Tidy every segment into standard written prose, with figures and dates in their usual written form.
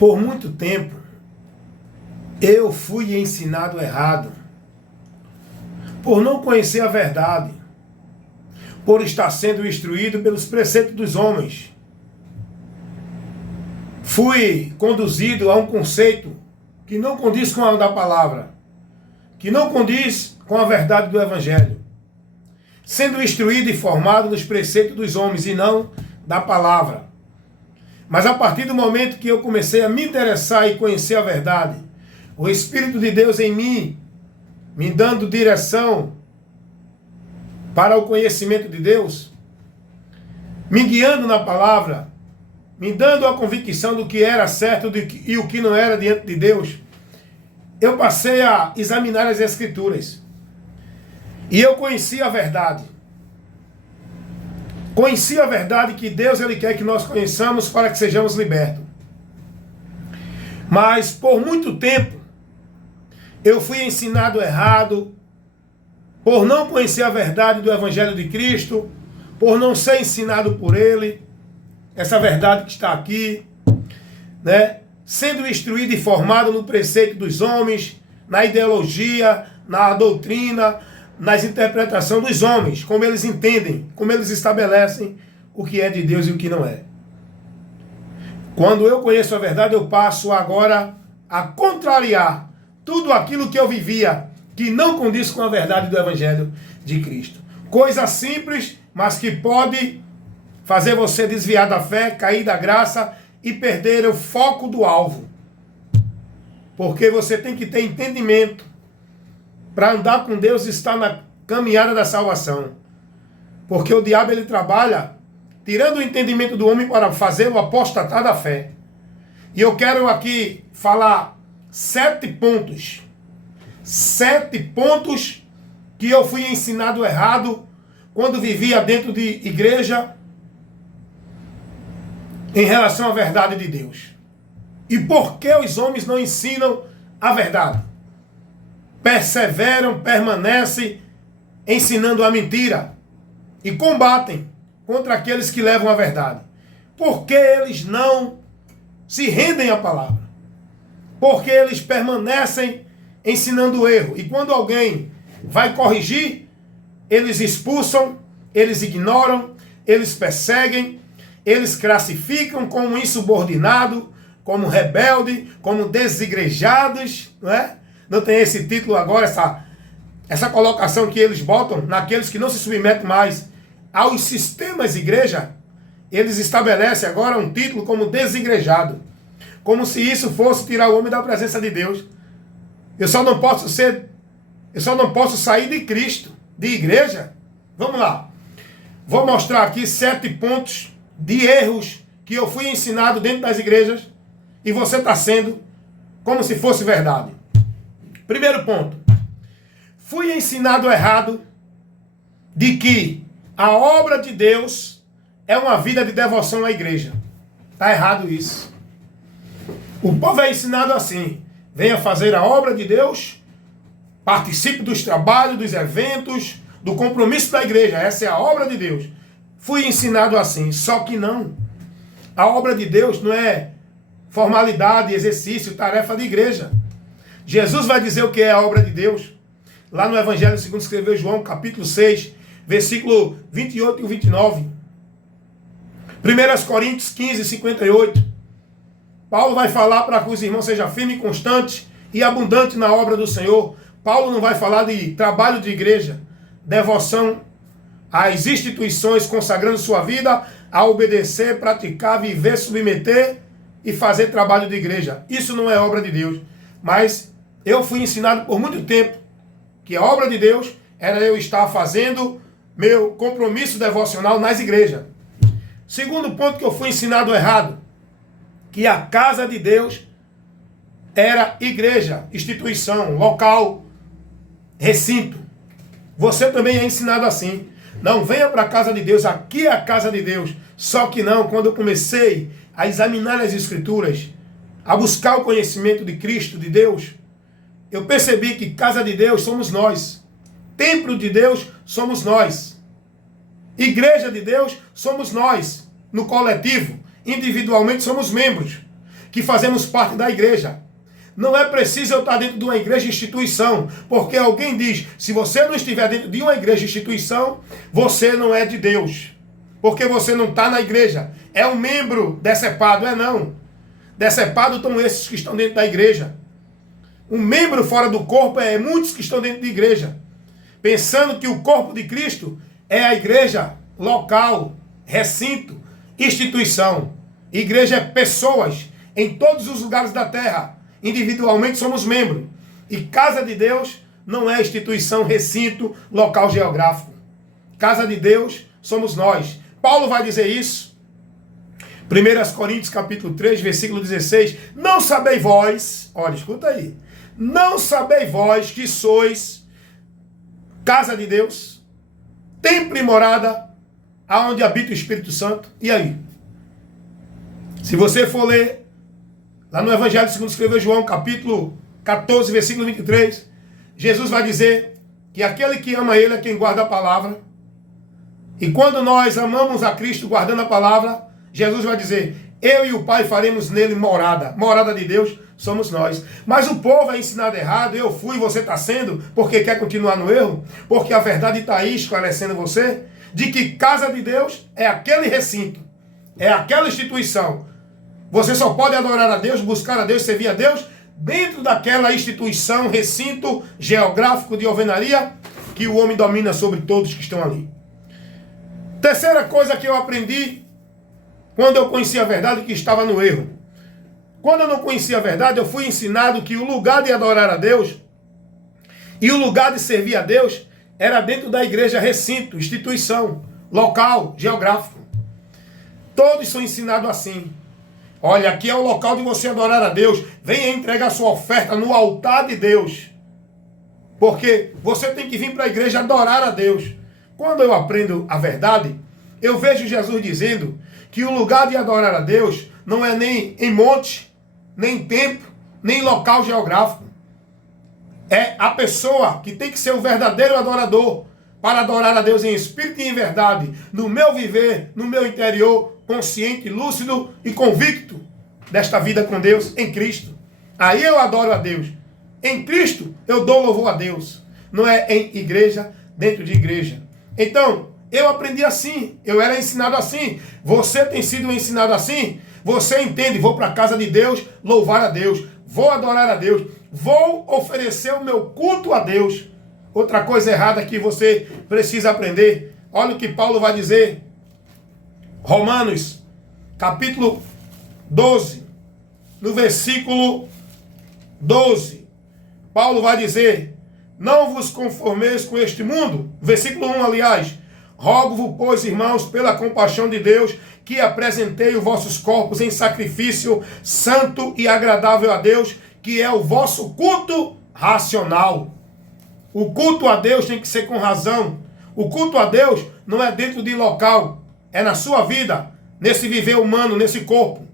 Por muito tempo, eu fui ensinado errado, por não conhecer a verdade, por estar sendo instruído pelos preceitos dos homens. Fui conduzido a um conceito que não condiz com a da palavra, que não condiz com a verdade do Evangelho, sendo instruído e formado nos preceitos dos homens e não da palavra. Mas a partir do momento que eu comecei a me interessar e conhecer a verdade, o Espírito de Deus em mim, me dando direção para o conhecimento de Deus, me guiando na palavra, me dando a convicção do que era certo e o que não era diante de Deus, eu passei a examinar as Escrituras. E eu conheci a verdade. Conheci a verdade que Deus ele quer que nós conheçamos para que sejamos libertos. Mas por muito tempo eu fui ensinado errado, por não conhecer a verdade do Evangelho de Cristo, por não ser ensinado por Ele, essa verdade que está aqui, né? Sendo instruído e formado no preceito dos homens, na ideologia, na doutrina, nas interpretações dos homens, como eles entendem, como eles estabelecem o que é de Deus e o que não é. Quando eu conheço a verdade, eu passo agora a contrariar tudo aquilo que eu vivia, que não condiz com a verdade do Evangelho de Cristo. Coisa simples, mas que pode fazer você desviar da fé, cair da graça e perder o foco do alvo. Porque você tem que ter entendimento para andar com Deus e estar na caminhada da salvação. Porque o diabo ele trabalha tirando o entendimento do homem para fazê-lo apostatar da fé. E eu quero aqui falar 7 pontos. 7 pontos que eu fui ensinado errado quando vivia dentro de igreja em relação à verdade de Deus. E por que os homens não ensinam a verdade? Perseveram, permanecem ensinando a mentira e combatem contra aqueles que levam a verdade. Porque eles não se rendem à palavra. Porque eles permanecem ensinando o erro. E quando alguém vai corrigir, eles expulsam, eles ignoram, eles perseguem, eles classificam como insubordinado, como rebelde, como desigrejados, não é? Não tem esse título agora, essa colocação que eles botam naqueles que não se submetem mais aos sistemas igreja. Eles estabelecem agora um título como desigrejado. Como se isso fosse tirar o homem da presença de Deus. Eu só não posso sair de Cristo, de igreja. Vamos lá. Vou mostrar aqui 7 pontos de erros que eu fui ensinado dentro das igrejas e você está sendo como se fosse verdade. Primeiro ponto, fui ensinado errado de que a obra de Deus é uma vida de devoção à igreja. Está errado isso. O povo é ensinado assim, venha fazer a obra de Deus, participe dos trabalhos, dos eventos, do compromisso da igreja, essa é a obra de Deus. Fui ensinado assim, só que não. A obra de Deus não é formalidade, exercício, tarefa de igreja. Jesus vai dizer o que é a obra de Deus. Lá no Evangelho segundo escreveu João, capítulo 6, versículo 28 e 29. 1 Coríntios 15, 58. Paulo vai falar para que os irmãos sejam firmes e constantes e abundantes na obra do Senhor. Paulo não vai falar de trabalho de igreja, devoção às instituições, consagrando sua vida a obedecer, praticar, viver, submeter e fazer trabalho de igreja. Isso não é obra de Deus. Mas eu fui ensinado por muito tempo que a obra de Deus era eu estar fazendo meu compromisso devocional nas igrejas. Segundo ponto que eu fui ensinado errado, que a casa de Deus era igreja, instituição, local, recinto. Você também é ensinado assim. Não, venha para a casa de Deus, aqui é a casa de Deus. Só que não, quando eu comecei a examinar as Escrituras, a buscar o conhecimento de Cristo, de Deus, eu percebi que casa de Deus somos nós. Templo de Deus somos nós. Igreja de Deus somos nós. No coletivo, individualmente somos membros. que fazemos parte da igreja. Não é preciso eu estar dentro de uma igreja instituição, porque alguém diz, se você não estiver dentro de uma igreja instituição, você não é de Deus. Porque você não está na igreja. É um membro decepado, não. Decepado estão esses que estão dentro da igreja. Um membro fora do corpo é muitos que estão dentro da igreja. Pensando que o corpo de Cristo é a igreja local, recinto, instituição. Igreja é pessoas em todos os lugares da terra. Individualmente somos membros. E casa de Deus não é instituição, recinto, local geográfico. Casa de Deus somos nós. Paulo vai dizer isso. 1 Coríntios capítulo 3, versículo 16. Não sabeis vós, olha, escuta aí. Não sabeis vós que sois casa de Deus, templo e morada, aonde habita o Espírito Santo. E aí? Se você for ler lá no Evangelho segundo escreveu João, capítulo 14, versículo 23, Jesus vai dizer que aquele que ama ele é quem guarda a palavra. E quando nós amamos a Cristo guardando a palavra, Jesus vai dizer, eu e o Pai faremos nele morada. Morada de Deus somos nós. Mas o povo é ensinado errado, eu fui, você está sendo, porque quer continuar no erro, porque a verdade está aí esclarecendo você, de que casa de Deus é aquele recinto, é aquela instituição. Você só pode adorar a Deus, buscar a Deus, servir a Deus, dentro daquela instituição, recinto geográfico de alvenaria, que o homem domina sobre todos que estão ali. Terceira coisa que eu aprendi, quando eu conheci a verdade, que estava no erro. Quando eu não conhecia a verdade, eu fui ensinado que o lugar de adorar a Deus e o lugar de servir a Deus era dentro da igreja, recinto, instituição, local, geográfico. Todos são ensinados assim. Olha, aqui é o local de você adorar a Deus. Venha entregar sua oferta no altar de Deus. Porque você tem que vir para a igreja adorar a Deus. Quando eu aprendo a verdade, eu vejo Jesus dizendo que o lugar de adorar a Deus não é nem em monte, nem em templo, nem em local geográfico. É a pessoa que tem que ser o verdadeiro adorador para adorar a Deus em espírito e em verdade, no meu viver, no meu interior, consciente, lúcido e convicto desta vida com Deus em Cristo. Aí eu adoro a Deus. Em Cristo eu dou louvor a Deus. Não é em igreja, dentro de igreja. Então, eu aprendi assim, eu era ensinado assim. Você tem sido ensinado assim? Você entende, vou para a casa de Deus, louvar a Deus, vou adorar a Deus, vou oferecer o meu culto a Deus. Outra coisa errada que você precisa aprender, olha o que Paulo vai dizer. Romanos, capítulo 12, no versículo 12. Paulo vai dizer, não vos conformeis com este mundo. Versículo 1, aliás. Rogo-vos, pois, irmãos, pela compaixão de Deus, que apresentei os vossos corpos em sacrifício santo e agradável a Deus, que é o vosso culto racional. O culto a Deus tem que ser com razão. O culto a Deus não é dentro de local, é na sua vida, nesse viver humano, nesse corpo.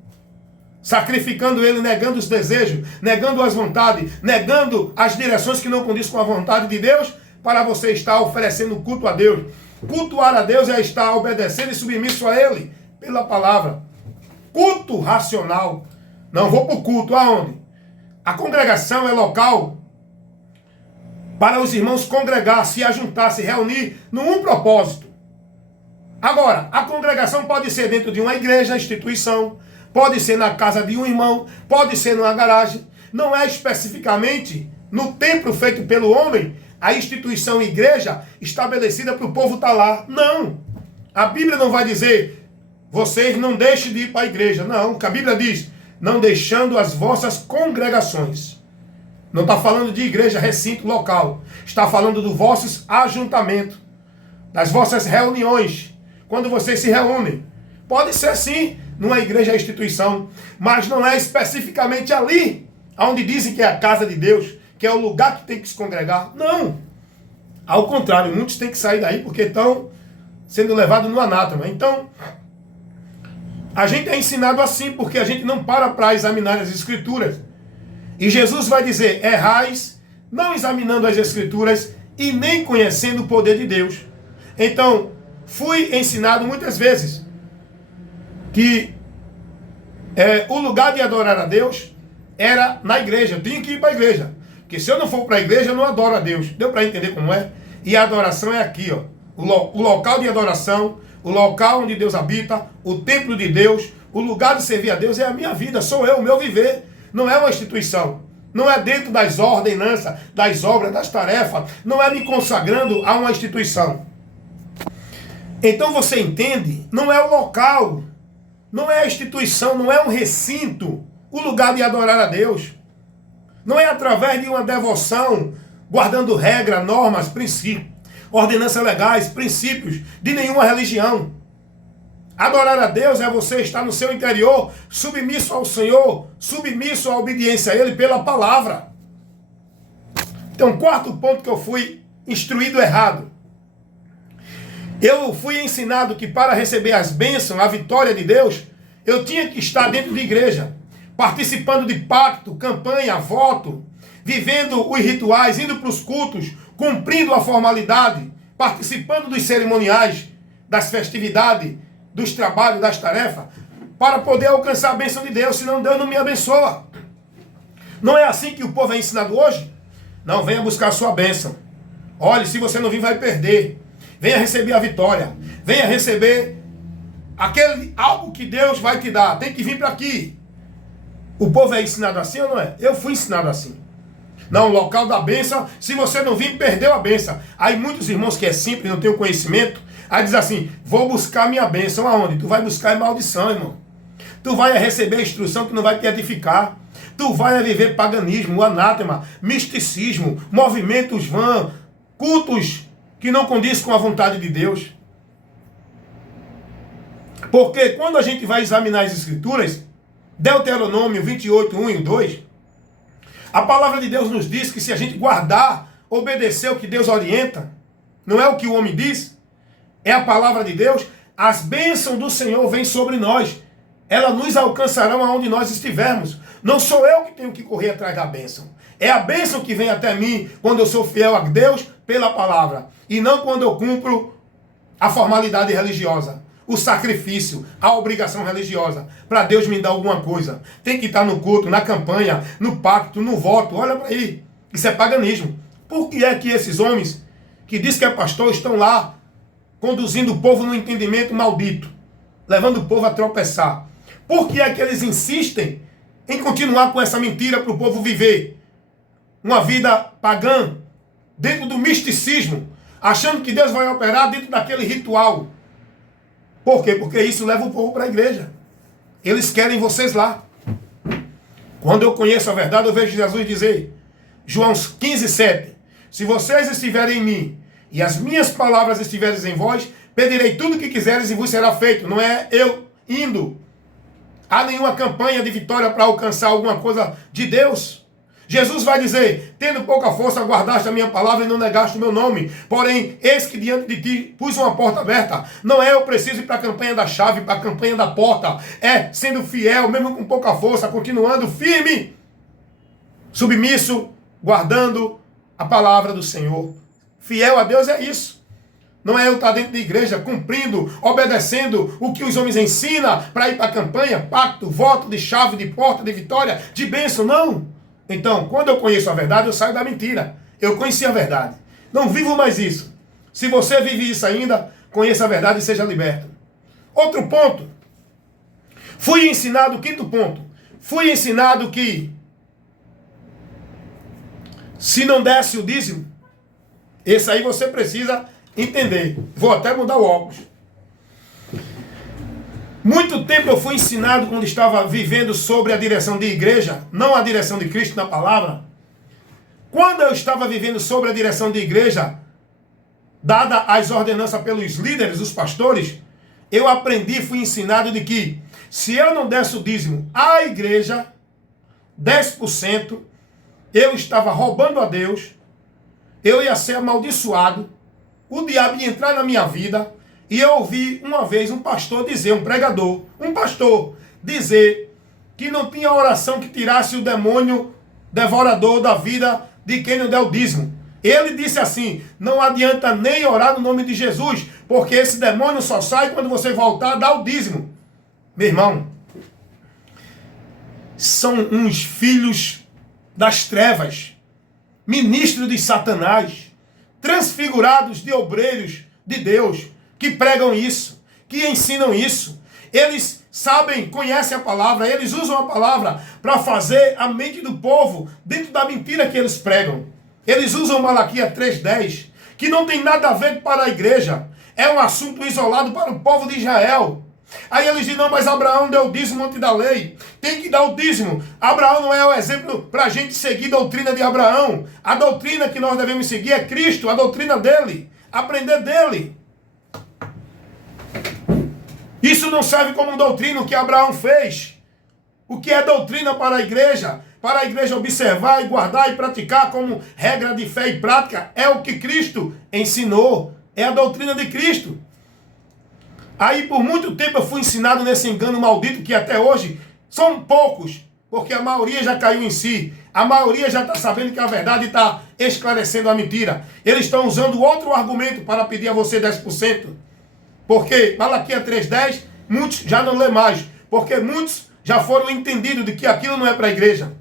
Sacrificando ele, negando os desejos, negando as vontades, negando as direções que não condizem com a vontade de Deus, para você estar oferecendo culto a Deus. Cultuar a Deus é estar obedecendo e submisso a Ele, pela palavra. Culto racional. Não vou para o culto, aonde? A congregação é local para os irmãos congregar, se ajuntar, se reunir num propósito. Agora, a congregação pode ser dentro de uma igreja, instituição, pode ser na casa de um irmão, pode ser numa garagem. Não é especificamente no templo feito pelo homem, a instituição igreja estabelecida para o povo estar lá. Não. A Bíblia não vai dizer, vocês não deixem de ir para a igreja. Não, o que a Bíblia diz, não deixando as vossas congregações. Não está falando de igreja, recinto, local. Está falando dos vossos ajuntamentos, das vossas reuniões. Quando vocês se reúnem. Pode ser sim, numa igreja, instituição, mas não é especificamente ali, onde dizem que é a casa de Deus, que é o lugar que tem que se congregar. Não. Ao contrário, muitos têm que sair daí porque estão sendo levados no anátema. Então, a gente é ensinado assim porque a gente não para examinar as Escrituras. E Jesus vai dizer, errais, não examinando as Escrituras e nem conhecendo o poder de Deus. Então, fui ensinado muitas vezes que o lugar de adorar a Deus era na igreja. Eu tinha que ir para a igreja. Porque se eu não for para a igreja, eu não adoro a Deus. Deu para entender como é? E a adoração é aqui, ó. O local de adoração, o local onde Deus habita, o templo de Deus, o lugar de servir a Deus é a minha vida, sou eu, o meu viver. Não é uma instituição. Não é dentro das ordenanças, das obras, das tarefas. Não é me consagrando a uma instituição. Então você entende? Não é o local, não é a instituição, não é um recinto, o lugar de adorar a Deus. Não é através de uma devoção, guardando regras, normas, princípios, ordenanças legais, princípios de nenhuma religião. Adorar a Deus é você estar no seu interior, submisso ao Senhor, submisso à obediência a Ele pela palavra. Então, quarto ponto que eu fui instruído errado. Eu fui ensinado que para receber as bênçãos, a vitória de Deus, eu tinha que estar dentro de igreja, participando de pacto, campanha, voto, vivendo os rituais, indo para os cultos, cumprindo a formalidade, participando dos cerimoniais, das festividades, dos trabalhos, das tarefas, para poder alcançar a bênção de Deus, senão Deus não me abençoa. Não é assim que o povo é ensinado hoje? Não, venha buscar a sua bênção. Olhe, se você não vir, vai perder. Venha receber a vitória. Venha receber algo que Deus vai te dar. Tem que vir para aqui. O povo é ensinado assim ou não é? Eu fui ensinado assim. Não, o local da bênção, se você não vir, perdeu a bênção. Aí muitos irmãos que é simples, não tem o conhecimento, aí diz assim, vou buscar minha bênção aonde? Tu vai buscar em maldição, irmão. Tu vai receber a instrução que não vai te edificar. Tu vai viver paganismo, anátema, misticismo, movimentos vãs, cultos que não condiz com a vontade de Deus. Porque quando a gente vai examinar as Escrituras, Deuteronômio 28, 1 e 2, a palavra de Deus nos diz que se a gente guardar, obedecer o que Deus orienta, não é o que o homem diz, é a palavra de Deus, as bênçãos do Senhor vêm sobre nós. Elas nos alcançarão aonde nós estivermos. Não sou eu que tenho que correr atrás da bênção. É a bênção que vem até mim quando eu sou fiel a Deus pela palavra. E não quando eu cumpro a formalidade religiosa, o sacrifício, a obrigação religiosa. Para Deus me dar alguma coisa. Tem que estar no culto, na campanha, no pacto, no voto. Olha para aí. Isso é paganismo. Por que é que esses homens que diz que é pastor estão lá conduzindo o povo no entendimento maldito, levando o povo a tropeçar? Por que é que eles insistem em continuar com essa mentira para o povo viver uma vida pagã, dentro do misticismo, achando que Deus vai operar dentro daquele ritual? Por quê? Porque isso leva o povo para a igreja. Eles querem vocês lá. Quando eu conheço a verdade, eu vejo Jesus dizer, João 15, 7, se vocês estiverem em mim e as minhas palavras estiverem em vós, pedirei tudo o que quiseres e vos será feito. Não é eu indo a nenhuma campanha de vitória para alcançar alguma coisa de Deus. Jesus vai dizer, tendo pouca força, guardaste a minha palavra e não negaste o meu nome. Porém, eis que diante de ti pus uma porta aberta. Não é eu preciso ir para a campanha da chave, para a campanha da porta. É sendo fiel, mesmo com pouca força, continuando firme, submisso, guardando a palavra do Senhor. Fiel a Deus é isso. Não é eu estar dentro da igreja, cumprindo, obedecendo o que os homens ensinam para ir para a campanha, pacto, voto, de chave, de porta, de vitória, de bênção, não. Então, quando eu conheço a verdade, eu saio da mentira. Eu conheci a verdade. Não vivo mais isso. Se você vive isso ainda, conheça a verdade e seja liberto. Outro ponto. Fui ensinado, quinto ponto. Fui ensinado que se não desse o dízimo, esse aí você precisa entender. Vou até mudar o óculos. Muito tempo eu fui ensinado, quando estava vivendo sobre a direção de igreja, não a direção de Cristo na palavra. Quando eu estava vivendo sobre a direção de igreja, dada as ordenanças pelos líderes, os pastores, eu aprendi, fui ensinado de que se eu não desse o dízimo à igreja, 10%, eu estava roubando a Deus, eu ia ser amaldiçoado, o diabo ia entrar na minha vida. E eu ouvi uma vez um pastor dizer, um pregador, um pastor dizer que não tinha oração que tirasse o demônio devorador da vida de quem não der o dízimo. Ele disse assim, não adianta nem orar no nome de Jesus, porque esse demônio só sai quando você voltar a dar o dízimo. Meu irmão, são uns filhos das trevas, ministros de Satanás, transfigurados de obreiros de Deus, que pregam isso, que ensinam isso. Eles sabem, conhecem a palavra, eles usam a palavra para fazer a mente do povo dentro da mentira que eles pregam. Eles usam Malaquias 3:10, que não tem nada a ver para a igreja, é um assunto isolado para o povo de Israel. Aí eles dizem, não, mas Abraão deu o dízimo antes da lei. Tem que dar o dízimo. Abraão não é o exemplo para a gente seguir a doutrina de Abraão. A doutrina que nós devemos seguir é Cristo, a doutrina dele. Aprender dele. Isso não serve como doutrina o que Abraão fez. O que é doutrina para a igreja? Para a igreja observar e guardar e praticar como regra de fé e prática, é o que Cristo ensinou. É a doutrina de Cristo. Aí por muito tempo eu fui ensinado nesse engano maldito que até hoje são poucos, porque a maioria já caiu em si. A maioria já está sabendo que a verdade está esclarecendo a mentira. Eles estão usando outro argumento para pedir a você 10%. Porque Malaquias 3:10, muitos já não lê mais. Porque muitos já foram entendidos de que aquilo não é para a igreja.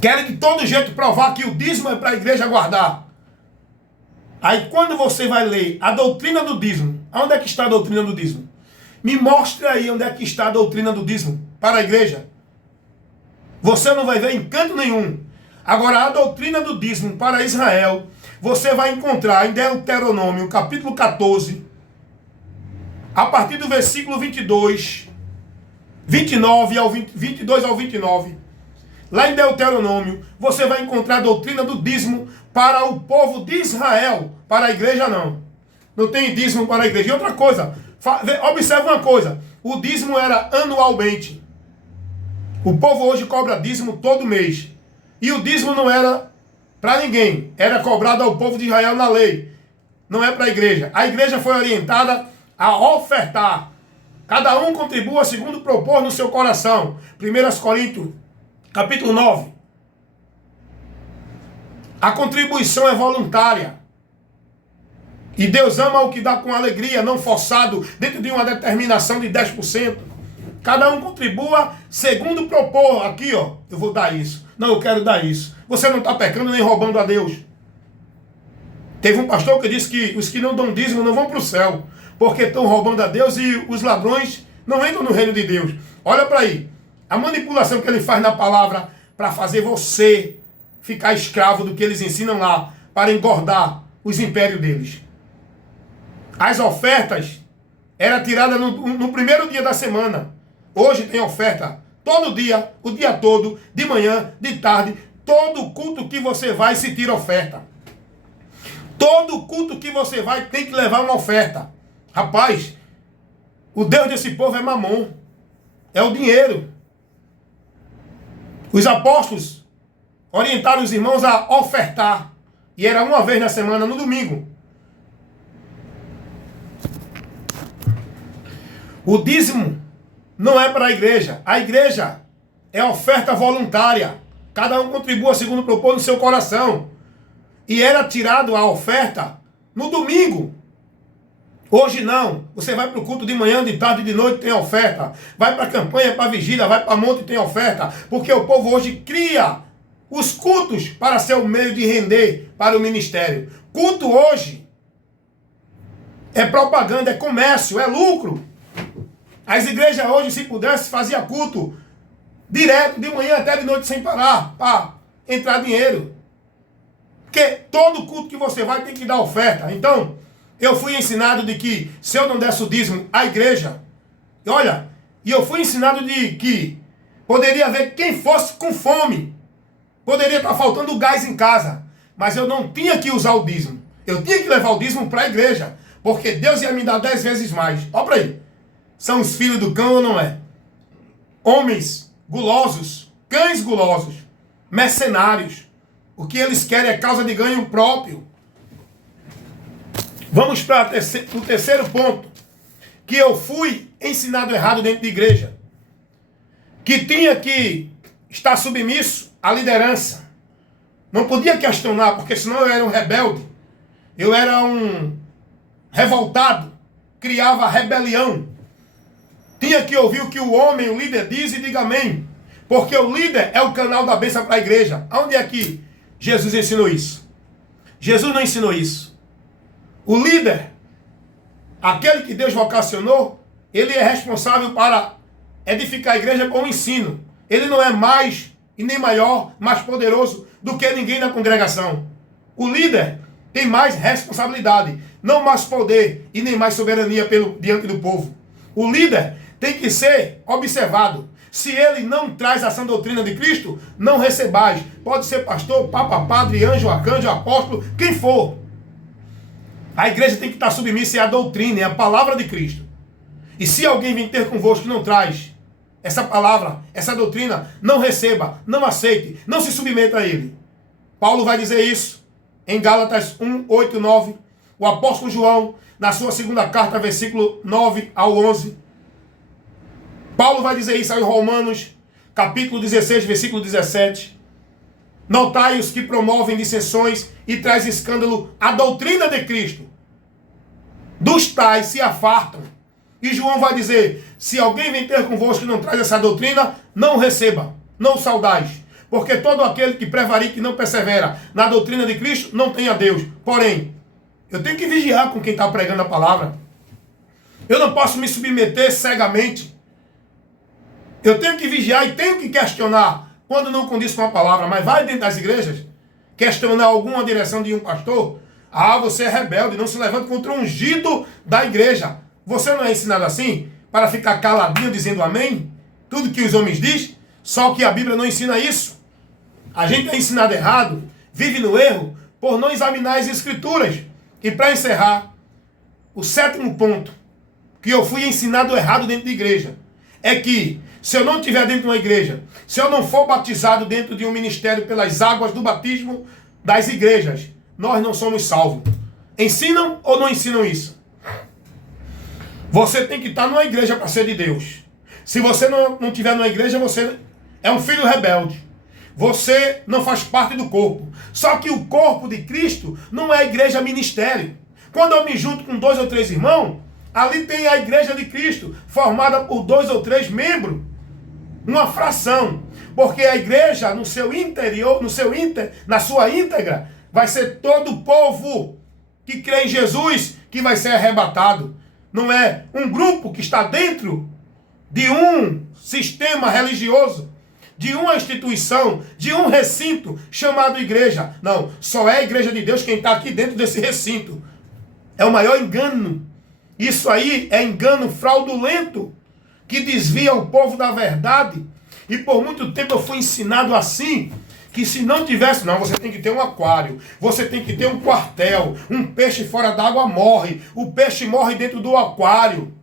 Querem de todo jeito provar que o dízimo é para a igreja guardar. Aí quando você vai ler a doutrina do dízimo, onde é que está a doutrina do dízimo? Me mostre aí onde é que está a doutrina do dízimo para a igreja. Você não vai ver em canto nenhum. Agora, a doutrina do dízimo para Israel, você vai encontrar em Deuteronômio, capítulo 14, a partir do versículo 22 ao 22 ao 29. Lá em Deuteronômio, você vai encontrar a doutrina do dízimo para o povo de Israel. Para a igreja, não. Não tem dízimo para a igreja. E outra coisa, observe uma coisa. O dízimo era anualmente. O povo hoje cobra dízimo todo mês. E o dízimo não era para ninguém. Era cobrado ao povo de Israel na lei. Não é para a igreja. A igreja foi orientada a ofertar. Cada um contribua segundo propor no seu coração. 1 Coríntios, capítulo 9. A contribuição é voluntária. E Deus ama o que dá com alegria, não forçado, dentro de uma determinação de 10%. Cada um contribua segundo propor. Aqui, ó, eu vou dar isso. Não, eu quero dar isso. Você não está pecando nem roubando a Deus. Teve um pastor que disse que os que não dão dízimo não vão para o céu, porque estão roubando a Deus e os ladrões não entram no reino de Deus. Olha para aí. A manipulação que ele faz na palavra para fazer você ficar escravo do que eles ensinam lá, para engordar os impérios deles. As ofertas eram tiradas no primeiro dia da semana. Hoje tem oferta todo dia, o dia todo, de manhã, de tarde. Todo culto que você vai se tira oferta. Todo culto que você vai tem que levar uma oferta. Rapaz, o Deus desse povo é Mamon. É o dinheiro. Os apóstolos orientaram os irmãos a ofertar. E era uma vez na semana, no domingo. O dízimo não é para a igreja. A igreja é oferta voluntária. Cada um contribua segundo propôs no seu coração. E era tirado a oferta no domingo. Hoje não. Você vai para o culto de manhã, de tarde, de noite, tem oferta. Vai para a campanha, para a vigília, vai para monte, tem oferta. Porque o povo hoje cria os cultos para ser o meio de render para o ministério. Culto hoje é propaganda, é comércio, é lucro. As igrejas hoje, se pudesse, fazia culto direto, de manhã até de noite, sem parar, para entrar dinheiro. Porque todo culto que você vai tem que dar oferta. Então, eu fui ensinado de que se eu não desse o dízimo à igreja, olha, e eu fui ensinado de que poderia haver quem fosse com fome. Poderia estar faltando gás em casa. Mas eu não tinha que usar o dízimo. Eu tinha que levar o dízimo para a igreja. Porque Deus ia me dar 10 vezes mais. Olha para aí. São os filhos do cão ou não é? Homens gulosos, cães gulosos, mercenários. O que eles querem é causa de ganho próprio. Vamos para o terceiro ponto. Que eu fui ensinado errado dentro da igreja. Que tinha que estar submisso à liderança. Não podia questionar, porque senão eu era um rebelde. Eu era um revoltado. Criava rebelião. tinha que ouvir o que o homem, o líder, diz e diga amém. Porque o líder é o canal da bênção para a igreja. Onde é que Jesus ensinou isso? Jesus não ensinou isso. O líder, aquele que Deus vocacionou, ele é responsável para edificar a igreja com o ensino. Ele não é mais e nem maior, mais poderoso do que ninguém na congregação. O líder tem mais responsabilidade, não mais poder e nem mais soberania diante do povo. O líder tem que ser observado. Se ele não traz a sã doutrina de Cristo, não recebais. Pode ser pastor, papa, padre, anjo, arcanjo, apóstolo, quem for. A igreja tem que estar submissa à doutrina, é a palavra de Cristo. E se alguém vem ter convosco que não traz essa palavra, essa doutrina, não receba, não aceite, não se submeta a ele. Paulo vai dizer isso em Gálatas 1, 8, 9. O apóstolo João, na sua segunda carta, versículo 9 ao 11. Paulo vai dizer isso em Romanos, capítulo 16, versículo 17. Notai os que promovem dissensões e traz escândalo à doutrina de Cristo. Dos tais se afartam. E João vai dizer, se alguém vem ter convosco que não traz essa doutrina, não receba, não saudais. Porque todo aquele que prevarica e não persevera na doutrina de Cristo, não tem a Deus. Porém, eu tenho que vigiar com quem está pregando a palavra. Eu não posso me submeter cegamente. Eu tenho que vigiar e tenho que questionar quando não condiz com a palavra. Mas vai dentro das igrejas questionar alguma direção de um pastor. Ah, você é rebelde, não se levanta contra o ungido da igreja. Você não é ensinado assim? Para ficar caladinho dizendo amém? Tudo que os homens dizem? Só que a Bíblia não ensina isso. A gente é ensinado errado, vive no erro, por não examinar as escrituras. E para encerrar, o sétimo ponto, que eu fui ensinado errado dentro da igreja, é que se eu não estiver dentro de uma igreja, se eu não for batizado dentro de um ministério pelas águas do batismo das igrejas, nós não somos salvos. Ensinam ou não ensinam isso? Você tem que estar numa igreja para ser de Deus. Se você não estiver numa igreja, você é um filho rebelde. Você não faz parte do corpo. Só que o corpo de Cristo não é a igreja ministério. Quando eu me junto com 2 ou 3 irmãos, ali tem a igreja de Cristo, formada por 2 ou 3 membros. Uma fração. Porque a igreja, no seu interior, na sua íntegra, vai ser todo o povo que crê em Jesus que vai ser arrebatado. Não é um grupo que está dentro de um sistema religioso, de uma instituição, de um recinto chamado igreja. Não, só é a igreja de Deus quem está aqui dentro desse recinto. É o maior engano. Isso aí é engano fraudulento que desvia o povo da verdade. E por muito tempo eu fui ensinado assim, que se não tivesse, não, você tem que ter um aquário, você tem que ter um quartel, um peixe fora d'água morre, o peixe morre dentro do aquário.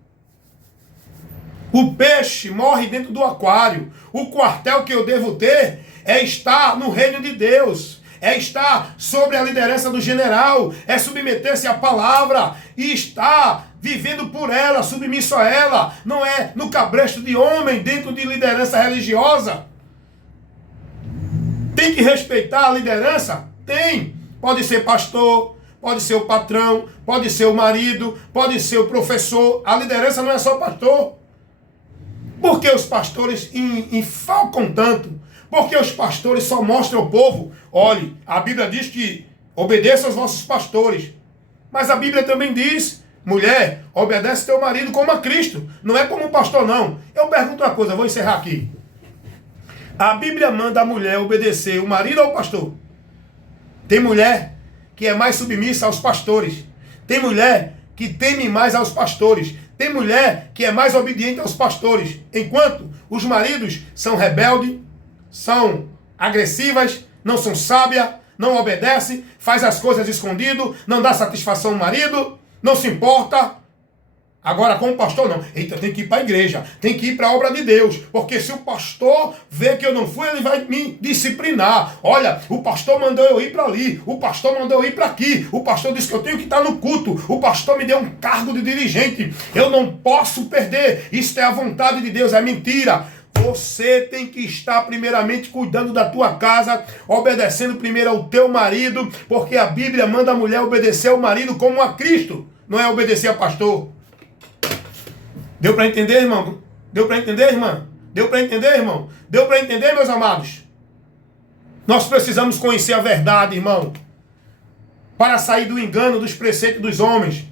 O peixe morre dentro do aquário. O quartel que eu devo ter é estar no reino de Deus, é estar sobre a liderança do general, é submeter-se à palavra e estar vivendo por ela, submisso a ela, não é no cabresto de homem dentro de liderança religiosa. Tem que respeitar a liderança? Tem. Pode ser pastor, pode ser o patrão, pode ser o marido, pode ser o professor. A liderança não é só pastor. Por que os pastores enfalcam tanto? Porque os pastores só mostram ao povo, olhe, a Bíblia diz que obedeça aos vossos pastores. Mas a Bíblia também diz, mulher, obedece teu marido como a Cristo. Não é como um pastor, não. Eu pergunto uma coisa, vou encerrar aqui. A Bíblia manda a mulher obedecer o marido ou o pastor? Tem mulher que é mais submissa aos pastores. Tem mulher que teme mais aos pastores. Tem mulher que é mais obediente aos pastores. Enquanto os maridos são rebeldes, são agressivas, não são sábias, não obedecem, faz as coisas escondido, não dá satisfação ao marido, não se importa. Agora, com o pastor, não. Eita, tem que ir para a igreja, tem que ir para a obra de Deus, porque se o pastor vê que eu não fui, ele vai me disciplinar. Olha, o pastor mandou eu ir para ali, o pastor mandou eu ir para aqui, o pastor disse que eu tenho que estar no culto, o pastor me deu um cargo de dirigente, eu não posso perder. Isso é a vontade de Deus, é mentira. Você tem que estar primeiramente cuidando da tua casa, obedecendo primeiro ao teu marido, porque a Bíblia manda a mulher obedecer ao marido como a Cristo, não é obedecer a pastor. Deu para entender, irmão? Deu para entender, irmã? Deu para entender, irmão? Deu para entender, meus amados? Nós precisamos conhecer a verdade, irmão, para sair do engano dos preceitos dos homens.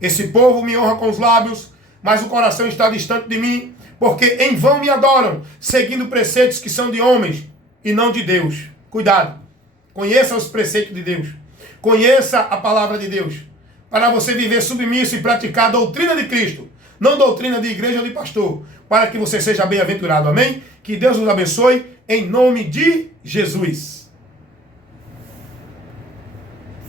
Esse povo me honra com os lábios, mas o coração está distante de mim, porque em vão me adoram, seguindo preceitos que são de homens e não de Deus. Cuidado. Conheça os preceitos de Deus. Conheça a palavra de Deus, para você viver submisso e praticar a doutrina de Cristo, não doutrina de igreja ou de pastor, para que você seja bem-aventurado. Amém? Que Deus nos abençoe, em nome de Jesus.